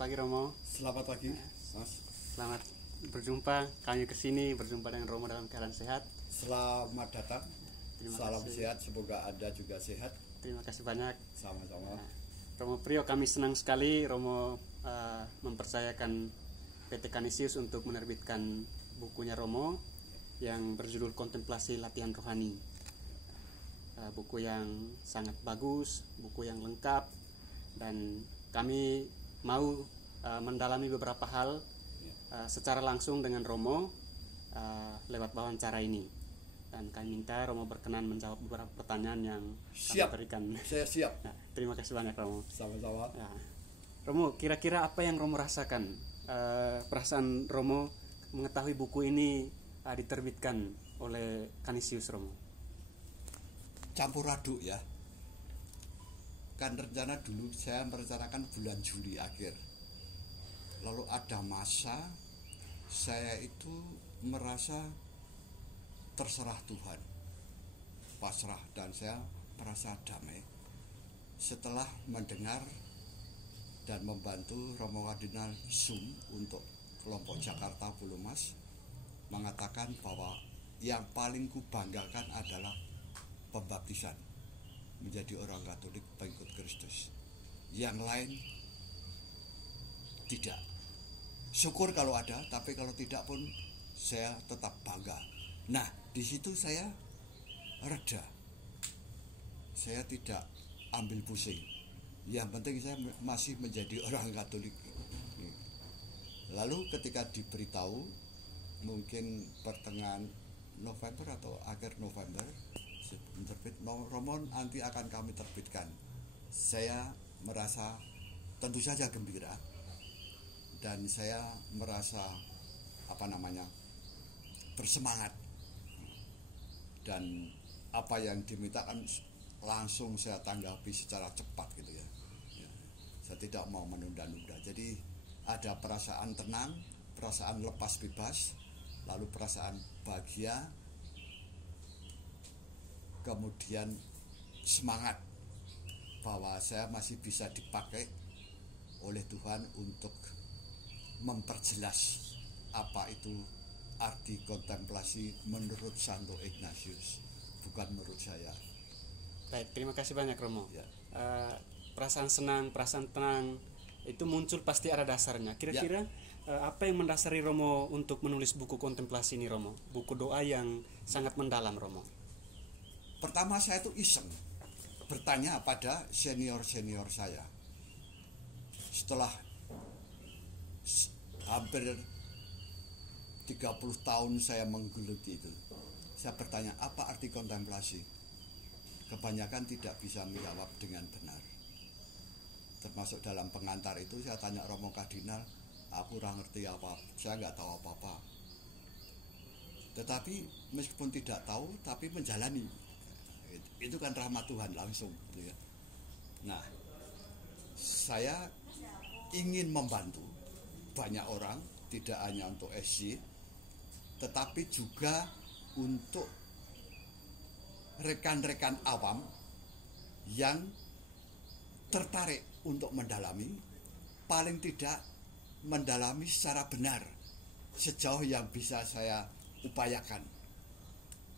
pagi Romo. Selamat pagi, Mas. Selamat berjumpa. Kami kesini berjumpa dengan Romo dalam keadaan sehat. Selamat datang. Salam sehat, semoga Anda juga sehat. Terima kasih banyak. Sama-sama. Romo Priyo, kami senang sekali Romo mempercayakan PT Canisius untuk menerbitkan bukunya Romo yang berjudul Kontemplasi Latihan Rohani. Buku yang sangat bagus, buku yang lengkap, dan kami mau mendalami beberapa hal secara langsung dengan Romo lewat wawancara ini, dan kami minta Romo berkenan menjawab beberapa pertanyaan yang kami berikan. Saya siap. Nah, terima kasih banyak Romo. Sama-sama. Nah, Romo, kira-kira apa yang Romo rasakan, perasaan Romo mengetahui buku ini diterbitkan oleh Canisius, Romo? Campur aduk ya. Kan rencana dulu saya merencanakan bulan Juli akhir. Lalu ada masa saya itu merasa terserah Tuhan, pasrah, dan saya merasa damai setelah mendengar dan membantu Romo Kardinal Sum untuk kelompok Jakarta Pulomas mengatakan bahwa yang paling kubanggakan adalah pembaptisan, menjadi orang Katolik, pengikut Kristus. Yang lain tidak. Syukur kalau ada, tapi kalau tidak pun saya tetap bangga. Nah, di situ saya reda. Saya tidak ambil pusing. Yang penting saya masih menjadi orang Katolik. Lalu ketika diberitahu, mungkin pertengahan November atau akhir November, terbit Romo nanti akan kami terbitkan. Saya merasa tentu saja gembira, dan saya merasa bersemangat, dan apa yang dimintakan langsung saya tanggapi secara cepat gitu ya. Saya tidak mau menunda-nunda. Jadi ada perasaan tenang, perasaan lepas bebas, lalu perasaan bahagia, kemudian semangat bahwa saya masih bisa dipakai oleh Tuhan untuk memperjelas apa itu arti kontemplasi menurut Santo Ignatius, bukan menurut saya. Baik, terima kasih banyak Romo. Ya. Perasaan senang, perasaan tenang itu muncul pasti ada dasarnya. Kira-kira apa yang mendasari Romo untuk menulis buku kontemplasi ini, Romo? Buku doa yang sangat mendalam, Romo. Pertama saya itu iseng bertanya pada senior-senior saya. Setelah hampir 30 tahun saya menggeluti itu, saya bertanya, apa arti kontemplasi? Kebanyakan tidak bisa menjawab dengan benar. Termasuk dalam pengantar itu saya tanya Romo Kardinal, aku kurang ngerti apa, saya nggak tahu apa-apa. Tetapi meskipun tidak tahu, tapi menjalani. Itu kan rahmat Tuhan langsung gitu ya. Nah, saya ingin membantu banyak orang, tidak hanya untuk SC, tetapi juga untuk rekan-rekan awam yang tertarik untuk mendalami, paling tidak mendalami secara benar sejauh yang bisa saya upayakan.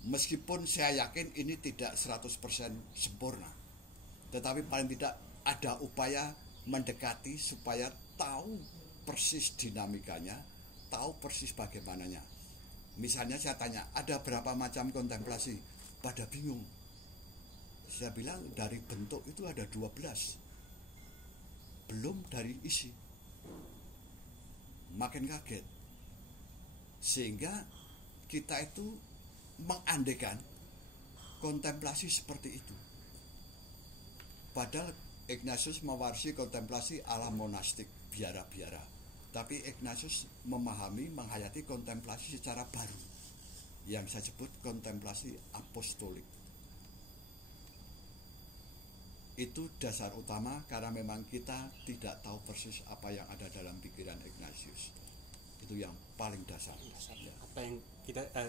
Meskipun saya yakin ini tidak 100% sempurna, tetapi paling tidak ada upaya mendekati supaya tahu persis dinamikanya, tahu persis bagaimananya. Misalnya saya tanya, ada berapa macam kontemplasi? Pada bingung. Saya bilang dari bentuk itu ada 12, belum dari isi. Makin kaget. Sehingga kita itu mengandekan kontemplasi seperti itu. Padahal Ignatius mewarisi kontemplasi ala monastik, biara-biara. Tapi Ignatius memahami, menghayati kontemplasi secara baru, yang saya sebut kontemplasi apostolik. Itu dasar utama, karena memang kita tidak tahu persis apa yang ada dalam pikiran Ignatius. Itu yang paling dasar. Apa yang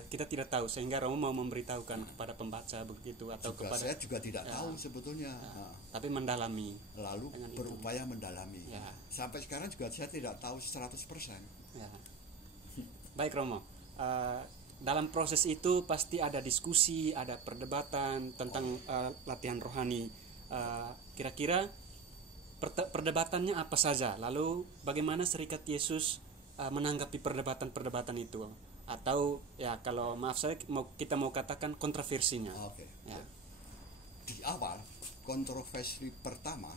kita tidak tahu, sehingga Romo mau memberitahukan kepada pembaca begitu, atau juga kepada saya juga tidak tahu sebetulnya. Tapi mendalami, Lalu berupaya mendalami. Ya. Sampai sekarang juga saya tidak tahu 100%. ya. Baik Romo, dalam proses itu pasti ada diskusi, ada perdebatan tentang latihan rohani. Kira-kira perdebatannya apa saja? Lalu bagaimana Serikat Yesus menanggapi perdebatan-perdebatan itu? Atau ya kalau maaf saya kita mau katakan kontroversinya. Oke. Ya. Di awal kontroversi pertama,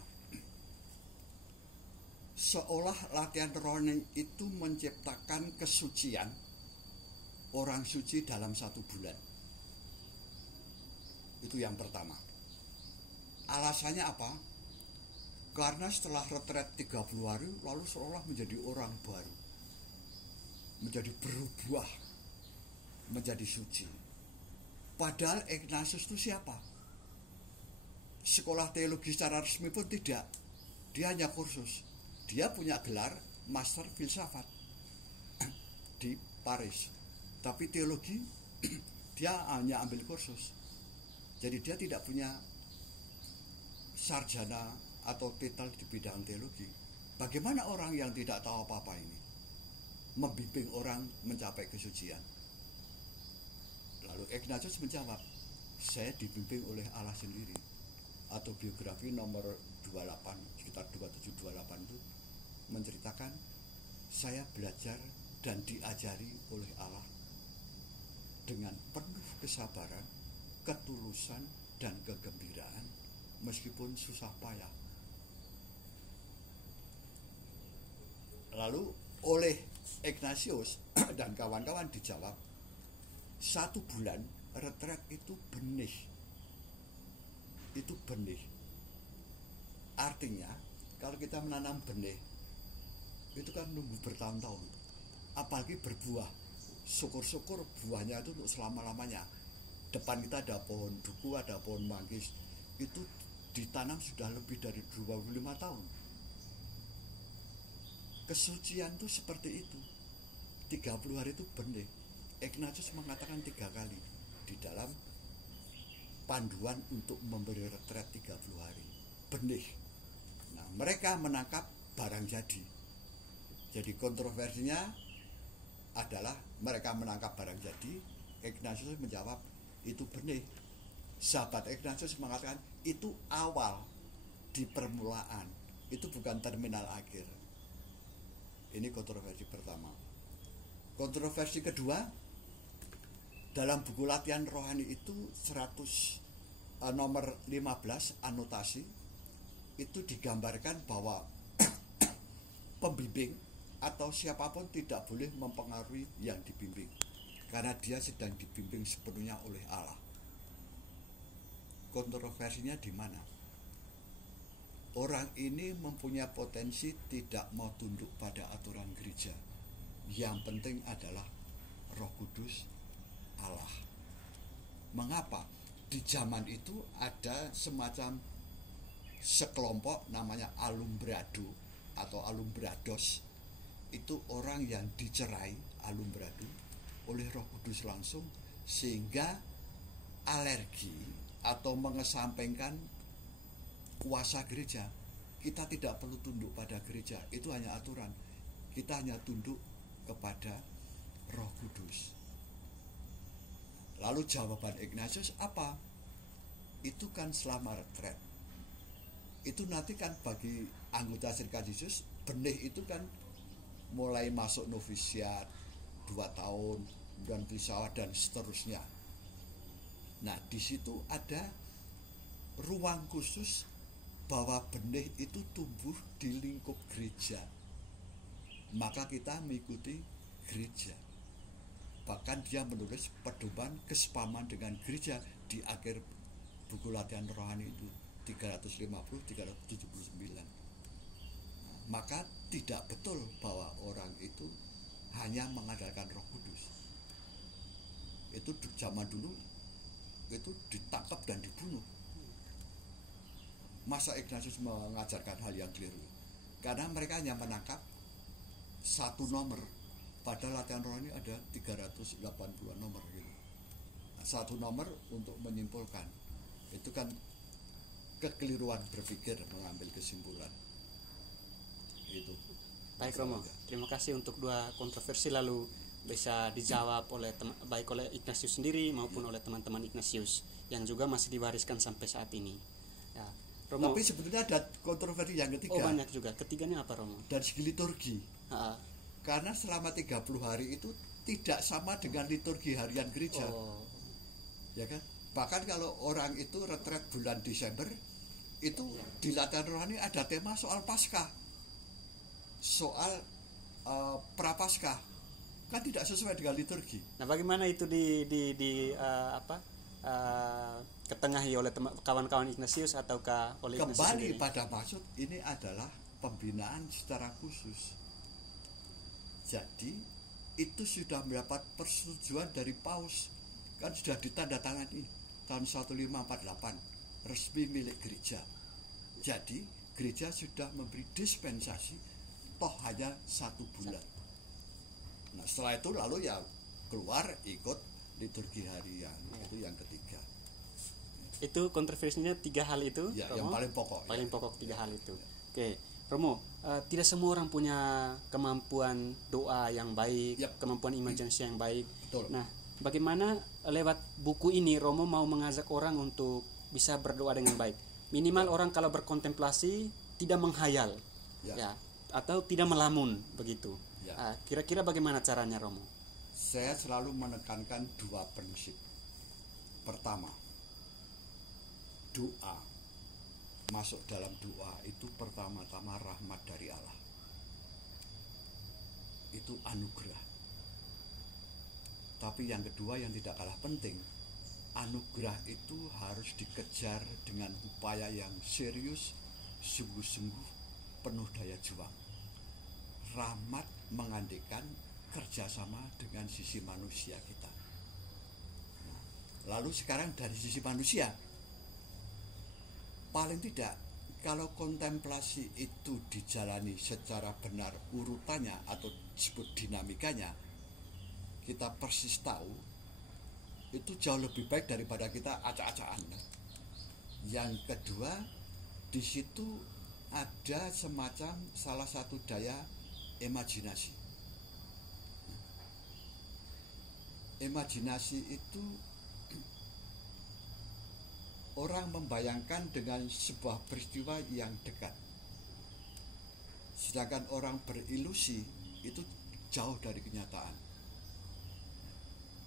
seolah latihan rohani itu menciptakan kesucian orang suci dalam 1 bulan. Itu yang pertama. Alasannya apa? Karena setelah retret 30 hari lalu seolah menjadi orang baru, menjadi berubah, menjadi suci. Padahal Ignatius itu siapa? Sekolah teologi secara resmi pun tidak. Dia hanya kursus. Dia punya gelar Master Filsafat di Paris. Tapi teologi dia hanya ambil kursus. Jadi dia tidak punya sarjana atau titel di bidang teologi. Bagaimana orang yang tidak tahu apa-apa ini membimbing orang mencapai kesucian? Lalu Ignatius menjawab, saya dibimbing oleh Allah sendiri. Atau biografi nomor 28, sekitar 27-28 itu menceritakan, saya belajar dan diajari oleh Allah dengan penuh kesabaran, ketulusan, dan kegembiraan meskipun susah payah. Lalu oleh Ignatius dan kawan-kawan dijawab, 1 bulan retret itu benih. Itu benih. Artinya kalau kita menanam benih itu kan nunggu bertahun-tahun, apalagi berbuah. Syukur-syukur buahnya itu untuk selama-lamanya. Depan kita ada pohon duku, ada pohon manggis, itu ditanam sudah lebih dari 25 tahun. Kesucian itu seperti itu. 30 hari itu benih. Ignatius mengatakan 3 kali di dalam panduan untuk memberi retret 30 hari. Benih. Nah, mereka menangkap barang jadi. Jadi kontroversinya adalah mereka menangkap barang jadi. Ignatius menjawab itu benih. Sahabat Ignatius mengatakan itu awal, di permulaan. Itu bukan terminal akhir. Ini kontroversi pertama. Kontroversi kedua, dalam buku latihan rohani itu nomor 15 anotasi itu digambarkan bahwa pembimbing atau siapapun tidak boleh mempengaruhi yang dibimbing, karena dia sedang dibimbing sepenuhnya oleh Allah. Kontroversinya di mana? Orang ini mempunyai potensi tidak mau tunduk pada aturan gereja. Yang penting adalah Roh Kudus Allah. Mengapa? Di zaman itu ada semacam sekelompok namanya alumbrado atau alumbrados. Itu orang yang dicerai, alumbrado, oleh Roh Kudus langsung, sehingga alergi atau mengesampingkan kuasa gereja. Kita tidak perlu tunduk pada gereja, itu hanya aturan. Kita hanya tunduk kepada Roh Kudus. Lalu jawaban Ignatius apa? Itu kan selama retret. Itu nanti kan bagi anggota Serikat Yesus, benih itu kan mulai masuk novisiat 2 tahun, dan filsafat dan seterusnya. Nah, di situ ada ruang khusus bahwa benih itu tumbuh di lingkup gereja. Maka kita mengikuti gereja. Bahkan dia menulis pedoman kesepahaman dengan gereja di akhir buku latihan rohani itu 350-379. Maka tidak betul bahwa orang itu hanya mengandalkan Roh Kudus. Itu zaman dulu itu ditangkap dan dibunuh. Masa Ignatius mengajarkan hal yang keliru? Karena mereka hanya menangkap 1 nomor, pada latihan rohani ada 380 nomor gitu. Satu nomor untuk menyimpulkan. Itu kan kekeliruan berpikir mengambil kesimpulan. Itu. Baik Romo, terima kasih untuk dua kontroversi lalu bisa dijawab oleh baik oleh Ignatius sendiri maupun oleh teman-teman Ignatius yang juga masih diwariskan sampai saat ini. Ya, Romo. Tapi sebenarnya ada kontroversi yang ketiga. Oh banyak juga. Ketiganya apa Romo? Dari segi liturgi. Karena selama 30 hari itu tidak sama dengan liturgi harian gereja. Ya kan? Bahkan kalau orang itu retret bulan Desember itu di latihan rohani ada tema soal Paskah. Soal Prapaskah. Kan tidak sesuai dengan liturgi. Nah, bagaimana itu ketengahi oleh kawan-kawan Ignatius ataukah oleh Ignatius kembali sendiri? Pada maksud ini adalah pembinaan secara khusus. Jadi itu sudah mendapat persetujuan dari Paus, kan sudah ditandatangani tahun 1548 resmi milik gereja. Jadi gereja sudah memberi dispensasi toh hanya 1 bulan. Nah setelah itu lalu ya keluar ikut liturgi harian. Itu yang ketiga. Itu kontroversinya 3 hal itu Ya, Romo? yang paling pokok. Paling pokok 3 hal itu. Oke, Romo, tidak semua orang punya kemampuan doa yang baik, kemampuan imajinasi yang baik. Betul. Nah, bagaimana lewat buku ini Romo mau mengajak orang untuk bisa berdoa dengan baik? Minimal orang kalau berkontemplasi tidak menghayal, ya, atau tidak melamun begitu. Kira-kira bagaimana caranya Romo? Saya selalu menekankan 2 prinsip. Pertama, doa. Masuk dalam doa itu pertama-tama rahmat dari Allah. Itu anugerah. Tapi yang kedua yang tidak kalah penting, anugerah itu harus dikejar dengan upaya yang serius, sungguh-sungguh, penuh daya juang. Rahmat mengandaikan kerjasama dengan sisi manusia kita. Lalu sekarang dari sisi manusia, paling tidak kalau kontemplasi itu dijalani secara benar urutannya atau disebut dinamikanya, kita persis tahu itu jauh lebih baik daripada kita acak-acakan. Yang kedua, di situ ada semacam salah satu daya imajinasi. Imajinasi itu orang membayangkan dengan sebuah peristiwa yang dekat. Sedangkan orang berilusi itu jauh dari kenyataan.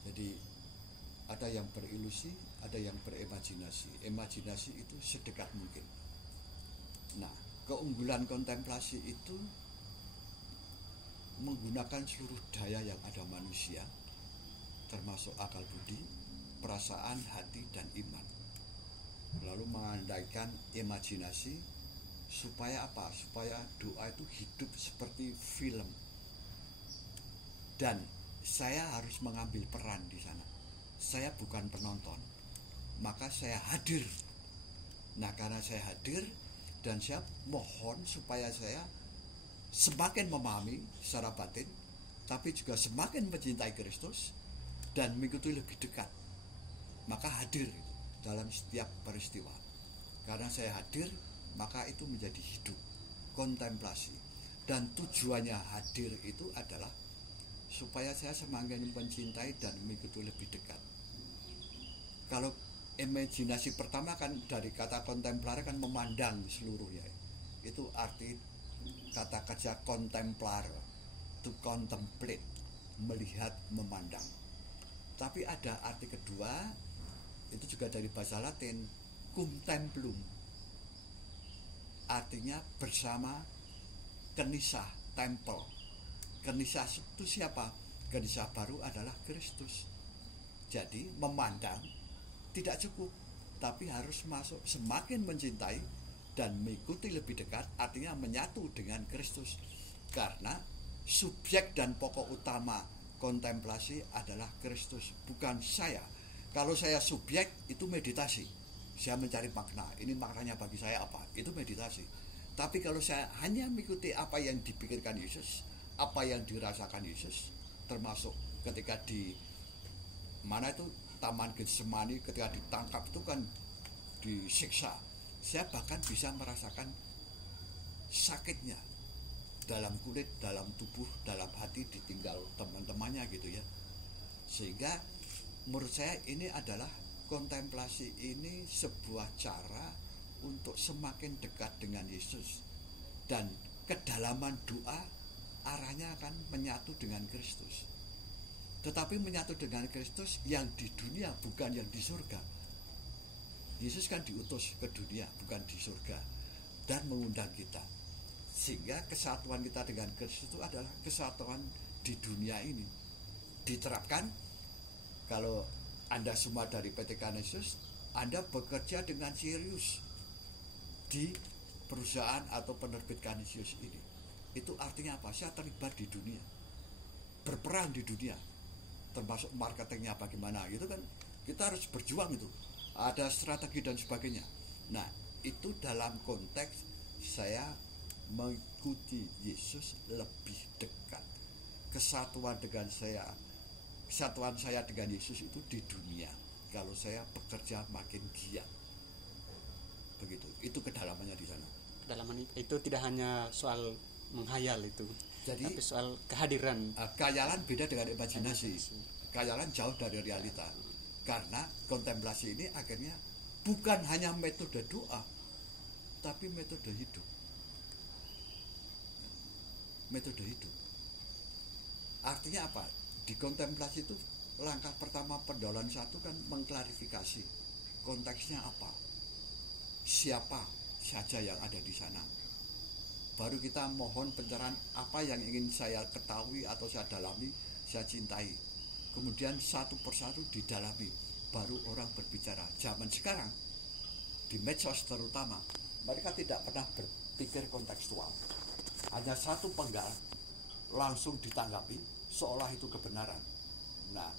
Jadi ada yang berilusi, ada yang berimajinasi. Imajinasi itu sedekat mungkin. Nah, keunggulan kontemplasi itu menggunakan seluruh daya yang ada manusia, termasuk akal budi, perasaan, hati, dan iman. Lalu mengandaikan imajinasi supaya apa? Supaya doa itu hidup seperti film. Dan saya harus mengambil peran di sana. Saya bukan penonton, maka saya hadir. Nah, karena saya hadir dan saya mohon supaya saya semakin memahami secara batin, tapi juga semakin mencintai Kristus dan mengikuti lebih dekat. Maka hadir dalam setiap peristiwa. Karena saya hadir, maka itu menjadi hidup, kontemplasi. Dan tujuannya hadir itu adalah supaya saya semakin mencintai dan mengikuti lebih dekat. Kalau imajinasi pertama kan dari kata kontemplare kan memandang seluruhnya. Itu arti kata kerja contemplar, to contemplate, melihat, memandang. Tapi ada arti kedua, itu juga dari bahasa Latin, cum templum, artinya bersama kenisah, temple. Kenisah itu siapa? Kenisah baru adalah Kristus. Jadi memandang tidak cukup, tapi harus masuk semakin mencintai dan mengikuti lebih dekat, artinya menyatu dengan Kristus. Karena subjek dan pokok utama kontemplasi adalah Kristus, bukan saya. Kalau saya subjek itu meditasi, saya mencari makna, ini maknanya bagi saya apa, itu meditasi. Tapi kalau saya hanya mengikuti apa yang dipikirkan Yesus, apa yang dirasakan Yesus, termasuk ketika di mana itu Taman Getsemani, ketika ditangkap itu kan disiksa. Saya bahkan bisa merasakan sakitnya dalam kulit, dalam tubuh, dalam hati, ditinggal teman-temannya gitu ya. Sehingga menurut saya ini adalah kontemplasi ini sebuah cara untuk semakin dekat dengan Yesus, dan kedalaman doa arahnya akan menyatu dengan Kristus. Tetapi menyatu dengan Kristus yang di dunia, bukan yang di surga. Yesus kan diutus ke dunia, bukan di surga, dan mengundang kita. Sehingga kesatuan kita dengan Kristus itu adalah kesatuan di dunia ini. Diterapkan, kalau Anda semua dari PT Kanisius, Anda bekerja dengan serius di perusahaan atau penerbit Kanisius ini. Itu artinya apa? Saya terlibat di dunia, berperan di dunia, termasuk marketingnya bagaimana gitu kan. Kita harus berjuang, itu ada strategi dan sebagainya. Nah, itu dalam konteks saya mengikuti Yesus lebih dekat. Kesatuan saya dengan Yesus itu di dunia. Kalau saya bekerja makin giat, begitu. Itu kedalamannya di sana. Kedalaman itu tidak hanya soal menghayal itu, jadi tapi soal kehadiran. Khayalan beda dengan imajinasi. Khayalan jauh dari realita. Karena kontemplasi ini akhirnya bukan hanya metode doa, tapi metode hidup. Metode hidup. Artinya apa? Di kontemplasi itu langkah pertama pendaulan satu kan mengklarifikasi konteksnya apa, siapa saja yang ada di sana. Baru kita mohon pencerahan apa yang ingin saya ketahui atau saya dalami, saya cintai. Kemudian satu persatu didalami, baru orang berbicara. Zaman sekarang di medsos terutama, mereka tidak pernah berpikir kontekstual. Hanya satu penggal langsung ditanggapi seolah itu kebenaran. Nah,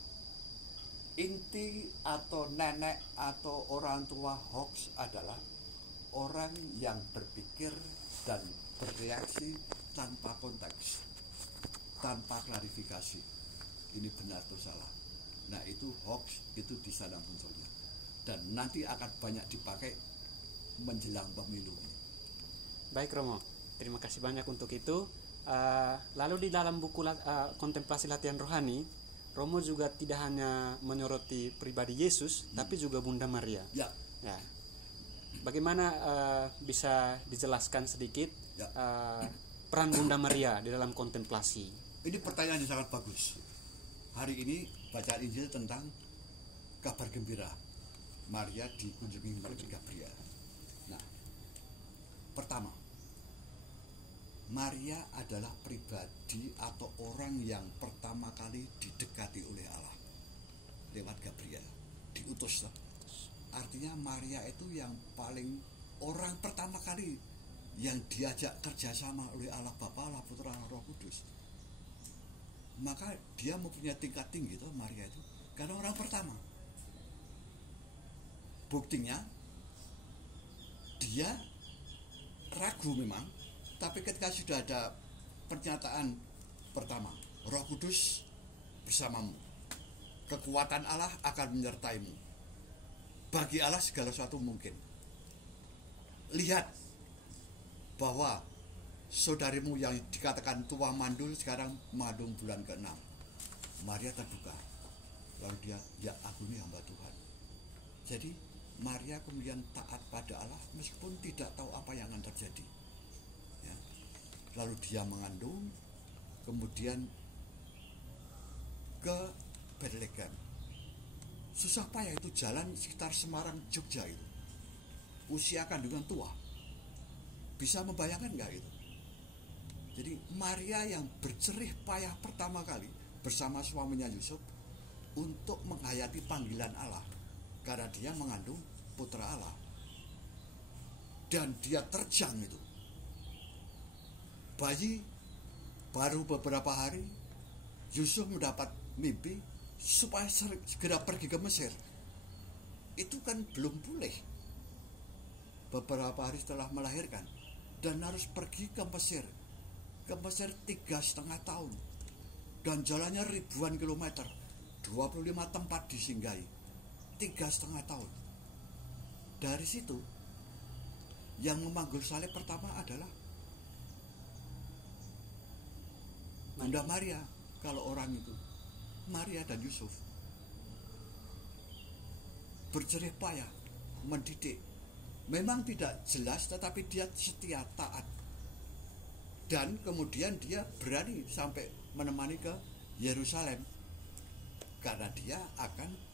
inti atau nenek atau orang tua hoax adalah orang yang berpikir dan bereaksi tanpa konteks, tanpa klarifikasi. Ini benar atau salah. Nah, itu hoax, itu di sana munculnya. Dan nanti akan banyak dipakai menjelang pemilu. Baik Romo, terima kasih banyak untuk itu. Lalu di dalam buku kontemplasi latihan rohani, Romo juga tidak hanya menyoroti pribadi Yesus, tapi juga Bunda Maria. Ya. Bagaimana bisa dijelaskan sedikit Ya. Peran Bunda Maria di dalam kontemplasi? Ini pertanyaan yang sangat bagus. Hari ini bacaan Injil tentang kabar gembira Maria dikunjungi Malaikat Gabriel. Nah, pertama, Maria adalah pribadi atau orang yang pertama kali didekati oleh Allah lewat Gabriel, diutus. Artinya Maria itu yang paling orang pertama kali yang diajak kerjasama oleh Allah Bapa, Allah Putra, Allah Roh Kudus. Maka dia mempunyai tingkat tinggi tuh Maria itu, karena orang pertama. Buktinya dia ragu memang, tapi ketika sudah ada pernyataan pertama, Roh Kudus bersamamu, kekuatan Allah akan menyertaimu, bagi Allah segala sesuatu mungkin. Lihat bahwa saudarimu yang dikatakan tua mandul sekarang mengandung bulan ke-6. Maria terbuka, lalu dia, ya aku ini hamba Tuhan. Jadi Maria kemudian taat pada Allah meskipun tidak tahu apa yang akan terjadi ya. Lalu dia mengandung, kemudian ke Bethlehem. Susah payah itu jalan sekitar Semarang, Jogja itu. Usia kandungan tua. Bisa membayangkan nggak itu? Jadi Maria yang berjerih payah pertama kali bersama suaminya Yusuf untuk menghayati panggilan Allah, karena dia mengandung putra Allah. Dan dia terjang itu. Bayi baru beberapa hari, Yusuf mendapat mimpi supaya segera pergi ke Mesir. Itu kan belum boleh. Beberapa hari setelah melahirkan, dan harus pergi ke Mesir. Ke Mesir 3,5 tahun. dan jalannya ribuan kilometer, 25 tempat disinggahi, 3,5 tahun. Dari situ yang memanggul salib pertama adalah Bunda Maria. Kalau orang itu Maria dan Yusuf berjerih payah mendidik. Memang tidak jelas, tetapi dia setia taat. Dan kemudian dia berani sampai menemani ke Yerusalem karena dia akan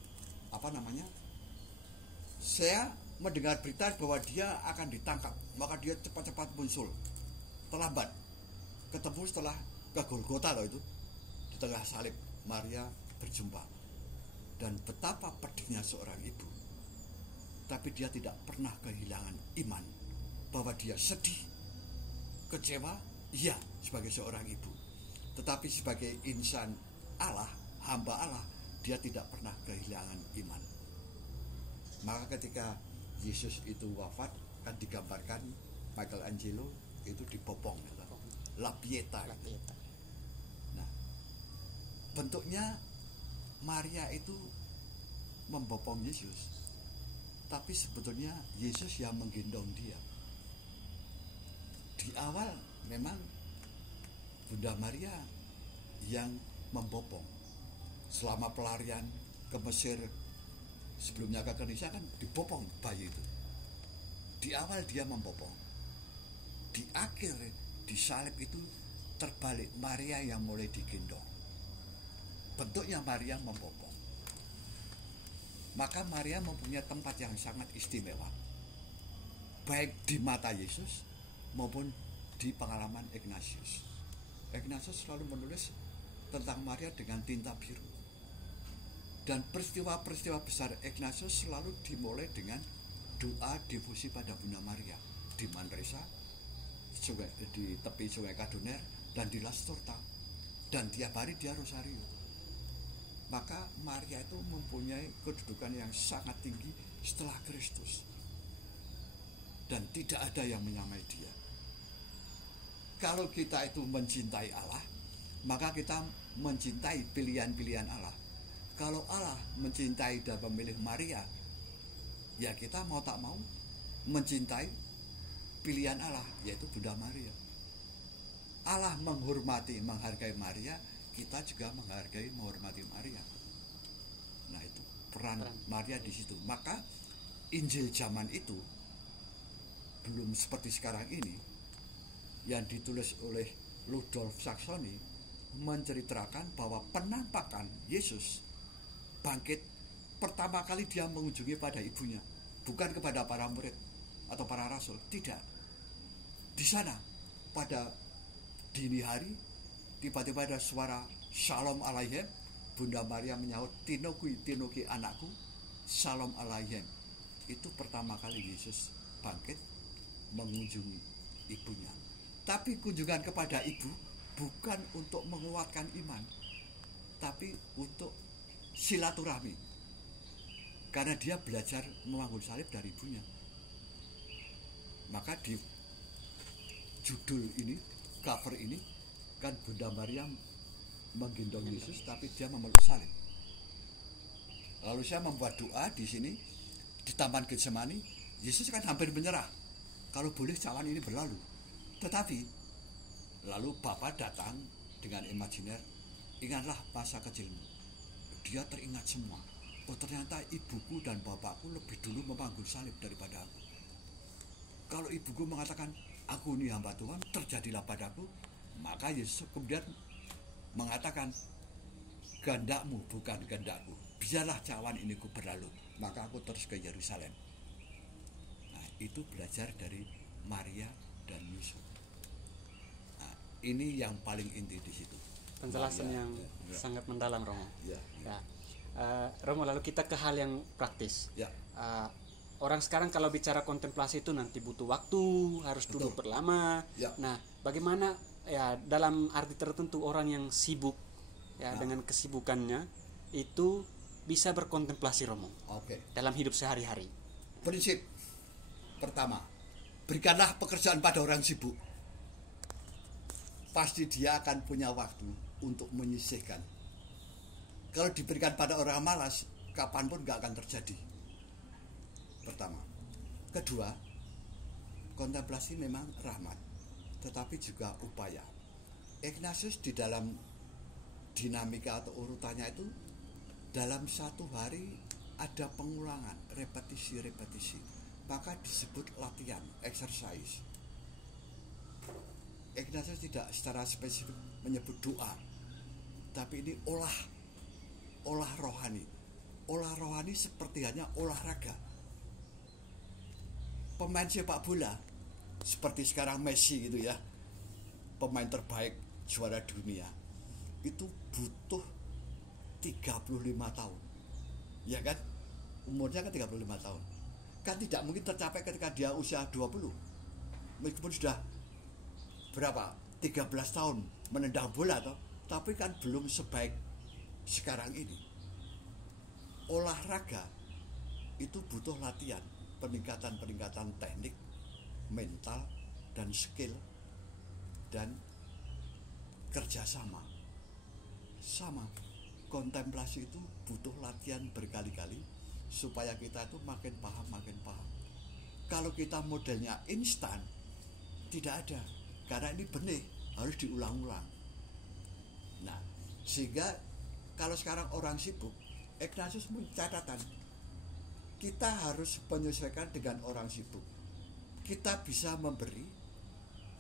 saya mendengar berita bahwa dia akan ditangkap, maka dia cepat-cepat muncul, terlambat ketemu setelah ke Golgota loh itu, di tengah salib Maria berjumpa. Dan betapa pedihnya seorang ibu, tapi dia tidak pernah kehilangan iman, bahwa dia sedih, kecewa, iya sebagai seorang ibu, tetapi sebagai insan Allah, hamba Allah, dia tidak pernah kehilangan iman. Maka ketika Yesus itu wafat, kan digambarkan Michelangelo itu dibopong, La Pieta. Nah, bentuknya Maria itu membopong Yesus, tapi sebetulnya Yesus yang menggendong dia. Di awal memang Bunda Maria yang membopong. Selama pelarian ke Mesir, sebelumnya ke Kanisa kan dibopong bayi itu. Di awal dia membopong, di akhir di salib itu terbalik, Maria yang mulai digendong. Bentuknya Maria membopong. Maka Maria mempunyai tempat yang sangat istimewa, baik di mata Yesus maupun di pengalaman Ignatius. Ignatius selalu menulis tentang Maria dengan tinta biru. Dan peristiwa-peristiwa besar Ignatius selalu dimulai dengan doa devosi pada Bunda Maria di Manresa, di tepi Sungai Kadoner, dan di Lasturta, dan tiap hari dia rosario. Maka Maria itu mempunyai kedudukan yang sangat tinggi setelah Kristus, dan tidak ada yang menyamai dia. Kalau kita itu mencintai Allah, maka kita mencintai pilihan-pilihan Allah. Kalau Allah mencintai dan memilih Maria, ya kita mau tak mau mencintai pilihan Allah, yaitu Bunda Maria. Allah menghargai Maria, kita juga menghormati Maria. Nah, itu peran Maria di situ. Maka Injil zaman itu belum seperti sekarang ini, yang ditulis oleh Rudolf Saxony menceritakan bahwa penampakan Yesus bangkit pertama kali dia mengunjungi pada ibunya, bukan kepada para murid atau para rasul, tidak. Di sana pada dini hari tiba-tiba ada suara Shalom Aleichem. Bunda Maria menyahut, Tinoki anakku, Shalom Aleichem. Itu pertama kali Yesus bangkit mengunjungi ibunya. Tapi kunjungan kepada ibu bukan untuk menguatkan iman, tapi untuk silaturahmi, karena dia belajar memanggul salib dari ibunya. Maka di judul ini, cover ini, kan Bunda Maria menggendong Yesus, tapi dia memeluk salib. Lalu saya membuat doa di sini di Taman Getsemani. Yesus kan hampir menyerah, kalau boleh cawan ini berlalu. Tetapi lalu Bapa datang dengan imajiner, ingatlah masa kecilmu. Dia teringat semua. Oh, ternyata ibuku dan bapakku lebih dulu memanggul salib daripada aku. Kalau ibuku mengatakan, aku ini hamba Tuhan, terjadilah padaku, maka Yesus kemudian mengatakan, kehendakmu bukan kehendakku, biarlah cawan ini ku berlalu, maka aku terus ke Yerusalem. Nah, itu belajar dari Maria dan Yusuf. Nah, ini yang paling inti di situ. Penjelasan Maria, yang sangat mendalam, Romo. Ya. Romo, lalu kita ke hal yang praktis. Ya. Orang sekarang kalau bicara kontemplasi itu nanti butuh waktu, harus duduk berlama. Ya. Nah, bagaimana ya dalam arti tertentu orang yang sibuk ya dengan kesibukannya itu bisa berkontemplasi, Romo? Oke. Dalam hidup sehari-hari. Prinsip pertama, berikanlah pekerjaan pada orang sibuk. Pasti dia akan punya waktu untuk menyisihkan. Kalau diberikan pada orang malas, kapanpun nggak akan terjadi. Pertama. Kedua, kontemplasi memang rahmat, tetapi juga upaya. Ignatius di dalam dinamika atau urutannya itu, dalam satu hari ada pengulangan, repetisi, maka disebut latihan, exercise. Ignatius tidak secara spesifik menyebut doa, tapi ini olah rohani. Olah rohani seperti hanya olahraga. Pemain sepak bola seperti sekarang Messi gitu ya, pemain terbaik juara dunia, itu butuh 35 tahun, ya kan? Umurnya kan 35 tahun. Kan tidak mungkin tercapai ketika dia usia 20. Meskipun sudah berapa? 13 tahun menendang bola toh, tapi kan belum sebaik sekarang ini. Olahraga itu butuh latihan, peningkatan teknik, mental, dan skill, dan kerjasama. Sama, kontemplasi itu butuh latihan berkali-kali supaya kita itu makin paham. Kalau kita modelnya instan, tidak ada, karena ini benih, harus diulang-ulang. Nah, sehingga kalau sekarang orang sibuk, Ignatius catatan, kita harus menyesuaikan dengan orang sibuk. Kita bisa memberi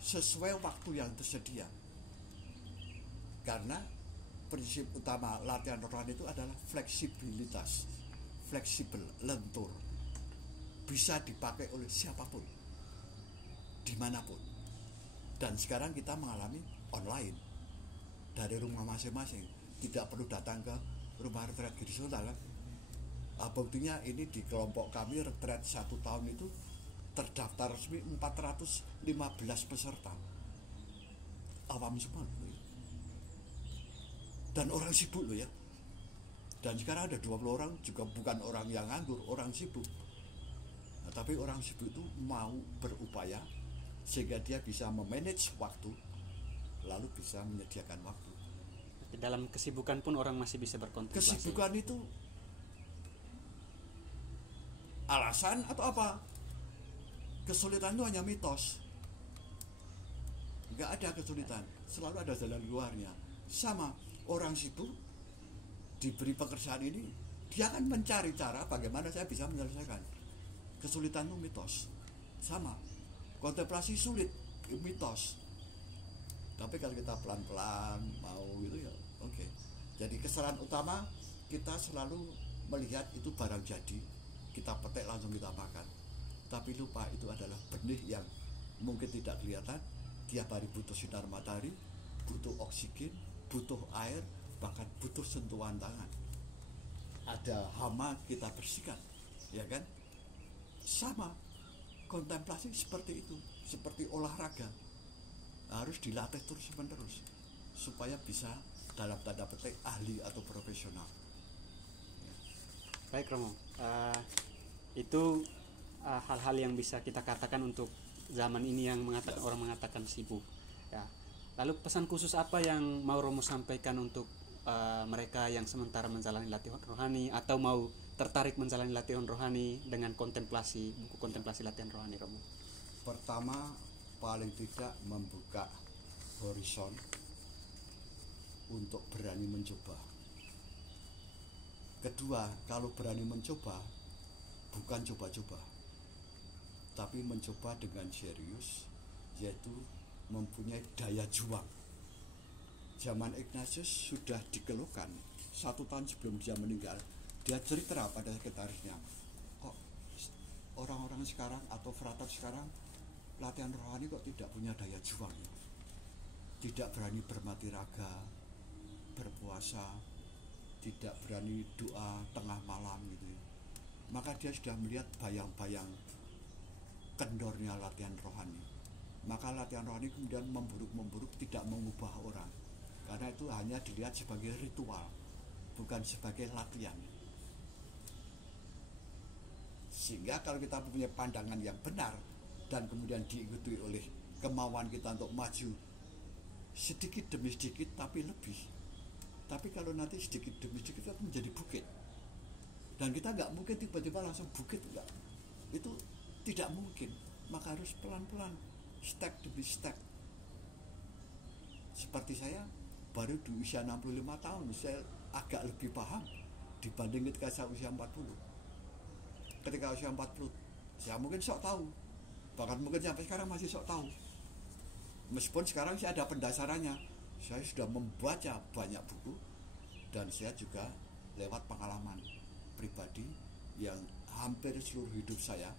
sesuai waktu yang tersedia. Karena prinsip utama latihan rohani itu adalah fleksibilitas. Fleksibel, lentur. Bisa dipakai oleh siapapun, dimanapun. Dan sekarang kita mengalami online, dari rumah masing-masing. Tidak perlu datang ke rumah retret Grisultan kan. Buktinya ini di kelompok kami retret 1 tahun itu terdaftar resmi 415 peserta, awam semua loh ya. Dan orang sibuk loh ya. Dan sekarang ada 20 orang juga bukan orang yang nganggur, orang sibuk. Nah, tapi orang sibuk itu mau berupaya sehingga dia bisa memanage waktu, lalu bisa menyediakan waktu. Dalam kesibukan pun orang masih bisa berkontemplasi. Kesibukan itu alasan atau apa? Kesulitan itu hanya mitos. Nggak ada kesulitan, selalu ada jalan keluarnya. Sama, orang sibuk diberi pekerjaan ini, dia akan mencari cara bagaimana saya bisa menyelesaikan. Kesulitan itu mitos. Sama, kontemplasi sulit, mitos. Tapi kalau kita pelan-pelan mau gitu ya oke. Jadi kesalahan utama kita selalu melihat itu barang jadi, kita petik langsung kita makan. Tapi lupa itu adalah benih yang mungkin tidak kelihatan. Tiap hari butuh sinar matahari, butuh oksigen, butuh air, bahkan butuh sentuhan tangan. Ada hama kita bersihkan, ya kan? Sama, kontemplasi seperti itu, seperti olahraga. Harus dilatih terus-menerus supaya bisa dalam tanda petik ahli atau profesional. Baik Romo, itu hal-hal yang bisa kita katakan untuk zaman ini yang orang mengatakan sibuk. Ya. Lalu pesan khusus apa yang mau Romo sampaikan untuk mereka yang sementara menjalani latihan rohani atau mau tertarik menjalani latihan rohani dengan kontemplasi, buku kontemplasi latihan rohani Romo? Pertama, paling tidak membuka horizon untuk berani mencoba. Kedua, kalau berani mencoba, bukan coba-coba, tapi mencoba dengan serius, yaitu mempunyai daya juang. Zaman Ignatius sudah dikeluhkan 1 tahun sebelum dia meninggal, dia cerita pada sekretarisnya, kok orang-orang sekarang atau frater sekarang latihan rohani kok tidak punya daya juang ya? Tidak berani bermati raga, berpuasa, tidak berani doa tengah malam gitu ya. Maka dia sudah melihat bayang-bayang kendornya latihan rohani. Maka latihan rohani kemudian memburuk tidak mengubah orang, karena itu hanya dilihat sebagai ritual, bukan sebagai latihan. Sehingga kalau kita punya pandangan yang benar dan kemudian diikuti oleh kemauan kita untuk maju sedikit demi sedikit tapi lebih. Tapi kalau nanti sedikit demi sedikit itu menjadi bukit, dan kita nggak mungkin tiba-tiba langsung bukit, enggak, itu tidak mungkin. Maka harus pelan-pelan, step demi step. Seperti saya baru di usia 65 tahun saya agak lebih paham dibanding ketika saya usia 40. Ketika usia 40 saya mungkin sok tahu, bahkan mungkin sampai sekarang masih sok tahu. Meskipun sekarang saya ada pendasarannya, saya sudah membaca banyak buku, dan saya juga lewat pengalaman pribadi yang hampir seluruh hidup saya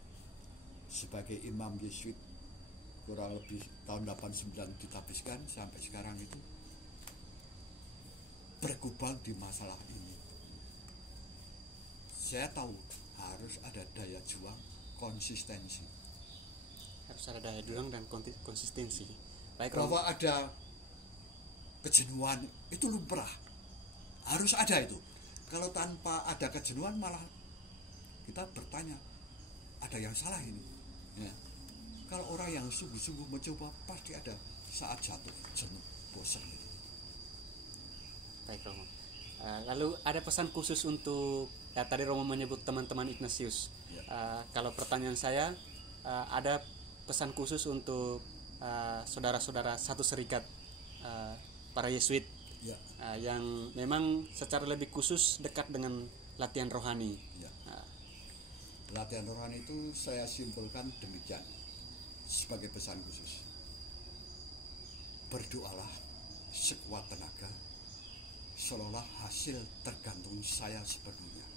sebagai imam Yesuit kurang lebih tahun 89 ditabiskan sampai sekarang itu berkubang di masalah ini. Saya tahu harus ada daya juang, konsistensi. Harus ada daya juang dan konsistensi. Baik, bahwa ada kejenuhan itu lumrah, harus ada itu. Kalau tanpa ada kejenuhan malah kita bertanya, ada yang salah ini ya. Kalau orang yang sungguh-sungguh mencoba pasti ada saat jatuh, jenuh, bosan. Baik Romo. Lalu ada pesan khusus untuk tadi Romo menyebut teman-teman Ignatius ya. Kalau pertanyaan saya, ada pesan khusus untuk saudara-saudara satu serikat para Yesuit ya. Yang memang secara lebih khusus dekat dengan latihan rohani ya. Latihan rohani itu saya simpulkan demikian sebagai pesan khusus. Berdoalah sekuat tenaga, seolah hasil tergantung saya sepenuhnya.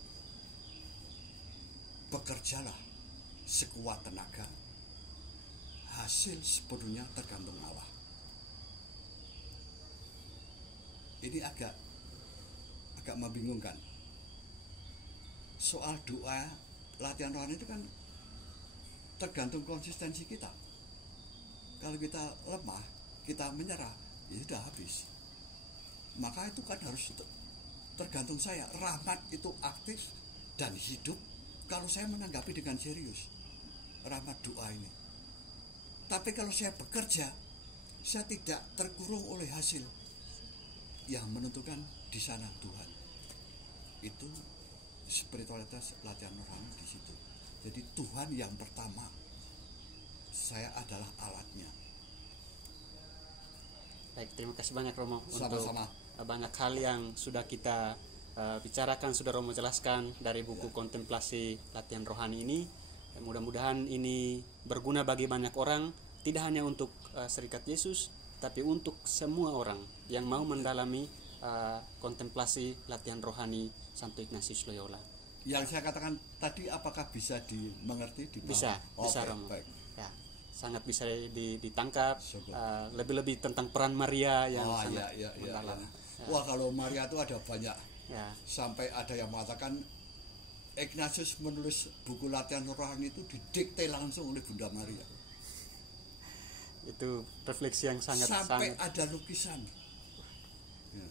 Bekerjalah sekuat tenaga, hasil sepenuhnya tergantung Allah. Ini agak membingungkan. Soal doa latihan rohani itu kan tergantung konsistensi kita. Kalau kita lemah, kita menyerah, ya sudah habis. Maka itu kan harus tergantung saya. Rahmat itu aktif dan hidup kalau saya menanggapi dengan serius rahmat doa ini. Tapi kalau saya bekerja, saya tidak terkurung oleh hasil. Yang menentukan di sana Tuhan. Itu spiritualitas latihan rohani di situ. Jadi Tuhan yang pertama, saya adalah alatnya. Baik, terima kasih banyak Romo. Sama-sama. Untuk banyak hal yang sudah kita bicarakan, sudah Romo jelaskan dari buku kontemplasi latihan rohani ini. Mudah-mudahan ini berguna bagi banyak orang, tidak hanya untuk Serikat Yesus, tapi untuk semua orang yang mau mendalami kontemplasi latihan rohani Santo Ignatius Loyola. Yang saya katakan tadi apakah bisa dimengerti? Bisa Romo. Baik. Ya, sangat bisa ditangkap. Lebih-lebih tentang peran Maria yang sangat mendalam. Ya. Wah, kalau Maria itu ada banyak. Ya. Sampai ada yang mengatakan Ignatius menulis buku latihan rohani itu didikte langsung oleh Bunda Maria. Itu refleksi yang sangat sampai ada lukisan. Ya,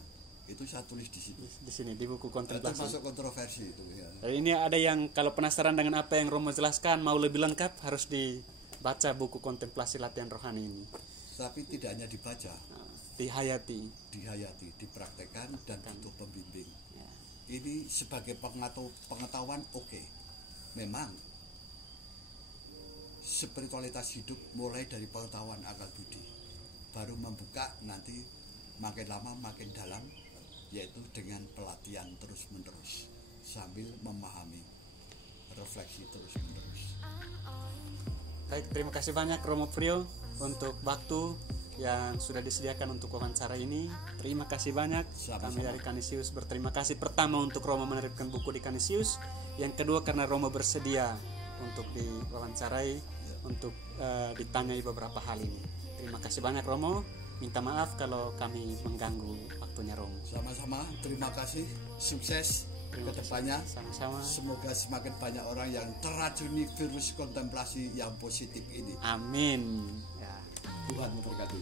itu saya tulis di sini. Di sini di buku kontemplasi. Itu masuk kontroversi itu ya. Ini ada yang kalau penasaran dengan apa yang Romo jelaskan, mau lebih lengkap harus dibaca buku kontemplasi latihan rohani ini. Tapi tidak hanya dibaca, dihayati, dipraktekkan dan butuh pembimbing. Ya. Ini sebagai pengetahuan oke. Memang spiritualitas hidup mulai dari pengetahuan akal budi, baru membuka nanti makin lama makin dalam, yaitu dengan pelatihan terus menerus sambil memahami, refleksi terus menerus. Baik, terima kasih banyak Romo Priyo untuk waktu yang sudah disediakan untuk wawancara ini. Terima kasih banyak. Sama-sama. Kami dari Canisius berterima kasih pertama untuk Romo menerbitkan buku di Canisius, yang kedua karena Romo bersedia untuk diwawancarai, untuk ditanyai beberapa hal ini. Terima kasih banyak Romo. Minta maaf kalau kami mengganggu waktunya Romo. Sama-sama, terima kasih. Sukses ke depannya. Sama-sama. Semoga semakin banyak orang yang teracuni virus kontemplasi yang positif ini. Amin. Ya. Tuhan memberkati.